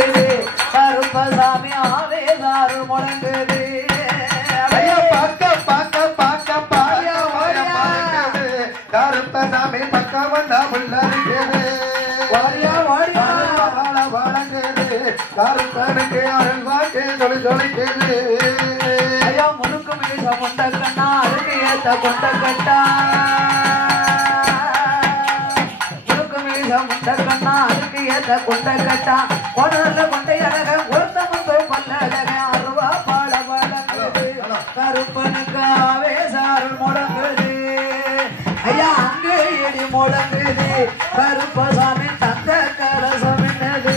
முழங்குது கருப்பசாமி ஆவேசாறு முழங்குது பார்க்க பார்க்க பார்க்க பாயா முழங்குது கருப்பசாமி பக்கம் வந்தா முள்ளறிகிறது வாடியா வாடியா வழங்குது கருப்பனுக்கு அருள் வாக்கு சொல்லிக்கிறது ஐயா முழுக்கு மீச கொண்ட கண்ணா அதுக்கு ஏத்த கொண்ட கட்டா முழுக்கு மீச கொண்ட கண்ணா அதுக்கு ஏத்த கொண்ட கட்டா கொடல கொண்டை அழக ஒருத்தமங்க பல்ல அழக அருவா பாட வழங்குது கருப்பனுக்கு ஆவேசாறு முழங்குது ஐயா அங்கே இடி முழங்குது கருப்பசாமி தந்த கலசம் என்னது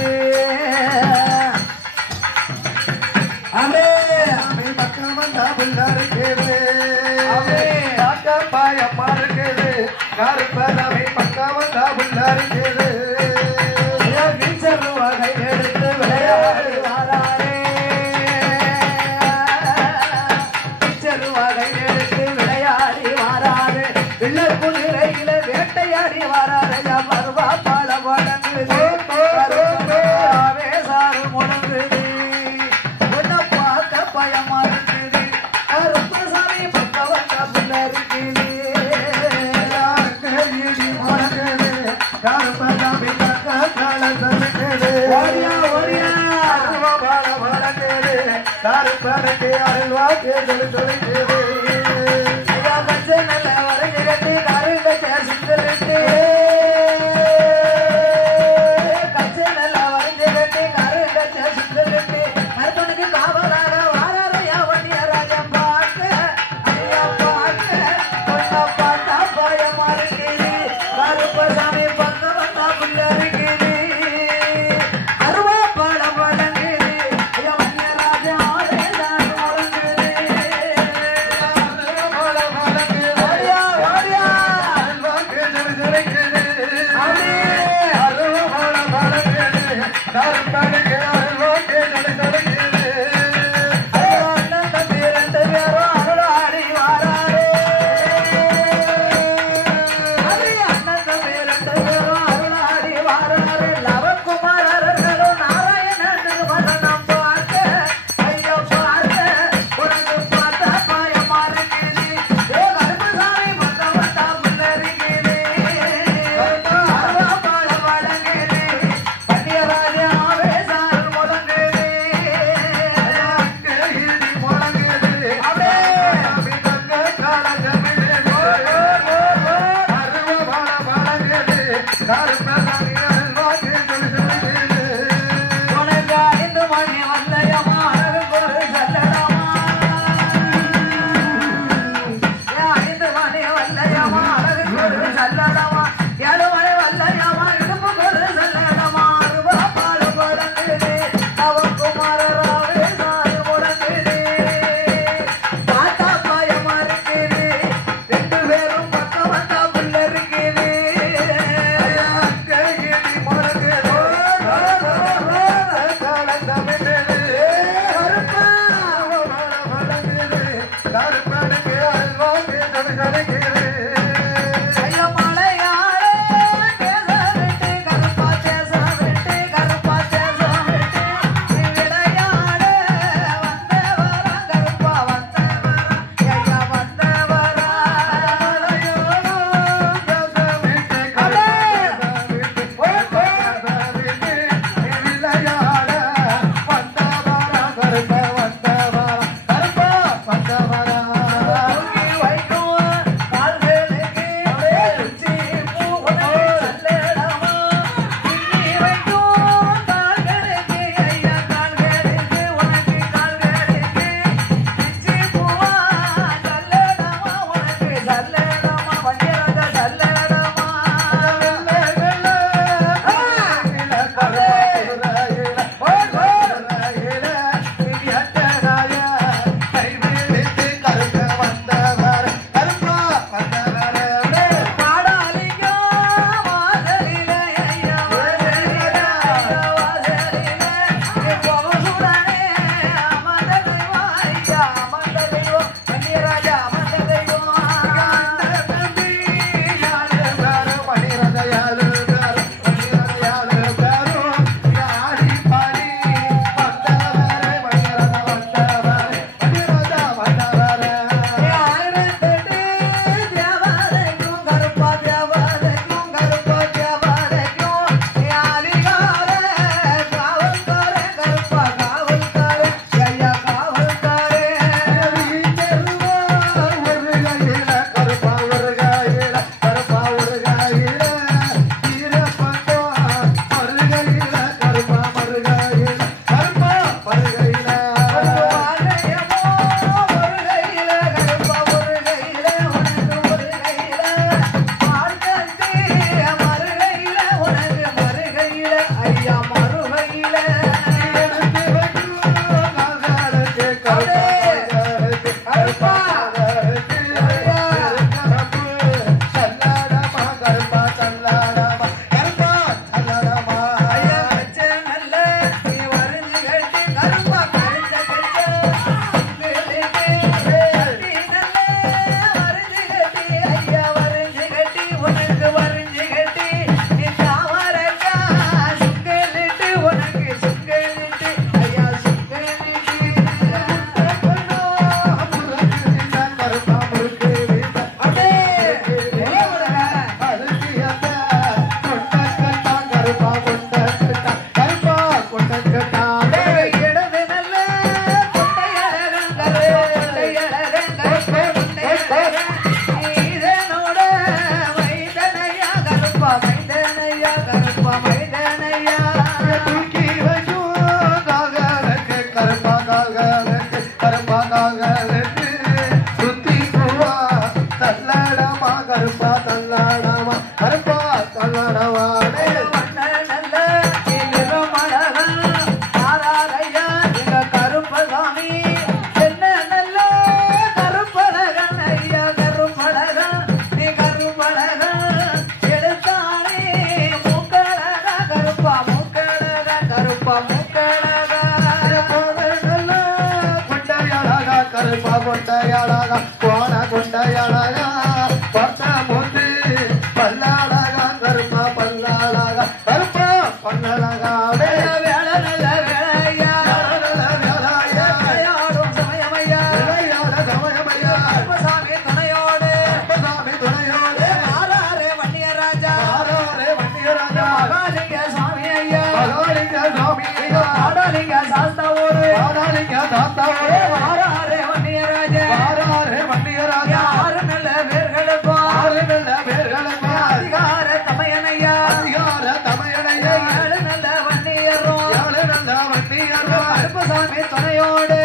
அமே பக்கம் வந்தா முள்ளறிகிறது பாயம்மா இருக்குது கருப்பசாமி பக்கம் வந்தா முள்ளறிகிறது வகை எடுத்து விளையாடு வாராரே வகை எடுத்து விளையாடி வாராரு பிள்ளை குதிரையில வேட்டையாடி வாராரையா பருவா பாட வழங்குது ஆவேசாறு முழங்குது உன்னை பார்க்க பயமா இருக்குது கருப்பசாமி பக்கவட்ட பிள்ளை இருக்குது கருப்பசாமி பக்க கலசமிட்டது ஓடியா ஓடியா கருப்பனுக்கு அருள் வாக்கு சொல்லிக்கிறது ஐயா பச்சை நல்ல வரைஞ்சிட்டு கருங்க சிந்துட்டு கச்சை நல்ல வரைஞ்சிட்டு கருங்க சிந்துட்டு கருப்பனுக்கு காவலாக வாராரையா வண்டிய ராஜம் பார்க்க ஐயா பார்க்க பொண்ண பார்த்தா பயமா இருக்குது கருப்பசாமி பக்கம் வந்தா புள்ள இருக்குது அருவா பாட வழங்குது ஐயா வண்டிய ராஜா ஆவேசாறு முழங்குது வாடியா வாடியா கருப்பனுக்கு அருள் வாக்கு சொல்லிக்கிறது ஐயா அண்ணன் தம்பி ரெண்டு பேரும் அருளாடி வாராரே ஐயா அண்ணன் தம்பி ரெண்டு பேரும் அருளாடி வாராரே லவகுமாரர்களும் நாராயணன் வசனம் பார்க்க ஐயா பார்க்க உனக்கு பார்த்த பாயமா இருக்குது ஏ கருப்பசாமி பக்கம் வந்தா முன்னறிகிறது அருவா பாட வழங்குது பண்டியராஜா ஆவேசாறு முழங்குது உனக்கு 5 மணி வல்லையம்மா அழகு ஒரு சல்லடமா 5 மணி வல்லையம்மா அழகு ஒரு சல்லடமா 7 மணி வல்லையம்மா இடுப்பு ஒரு சல்லடமா அருவா பாடு முழங்குது நவகுமாரராவே சாறு முழங்குது தாத்தா பாயமா இருக்குது 2 பேரும் பக்கம் வந்தா புள்ள இருக்குது கருப்பனுக்கு கொண்டங்கட்டாலே இடது நல்ல கொண்டையழகங்கள் இதனோட மைதனையா கருப்பா மைதனையா கருப்பா மைதனையா தூக்கி வைக்கும் காகலுக்கு கருப்பா காகலுக்கு கருப்பா காகலுக்கு சுத்தி பூவா தள்ளாடமா கருப்பா தள்ளாடமா கருப்பா தள்ளாடவாடே கருப்பா கொண்டையழகா கோண கொண்டையழகா பட்ட முத்து பல்லாடகா கருப்பா பல்லாடகா கருப்பா பல்லழகா வேலை நல்ல வேலையா வேலையா விளையாடும் சமயமையா விளையாட சமயமையா சாமி துணையோடு சாமி துணையோடு ஆறாரே வன்னியராஜா ஆறாரே வன்னியராஜா மகாலிங்க சுவாமி ஐயா மகாலிங்க சாமி ஐயா ஆடாலிங்க சாஸ்தா ஊரு ஆடாலிங்க தாத்தாவோடு ஆறாரே வன்னியராஜா ஆறாரே வன்னியராஜா ஆறு நல்ல பேர்களுக்கும் ஆறு நல்ல பேர்களுக்கு அதிகார தமையனையா அதிகார தமையனையா ஏழு நல்ல வன்னியரும் ஏழு நல்ல வன்னியரா கருப்பசாமி துணையோடு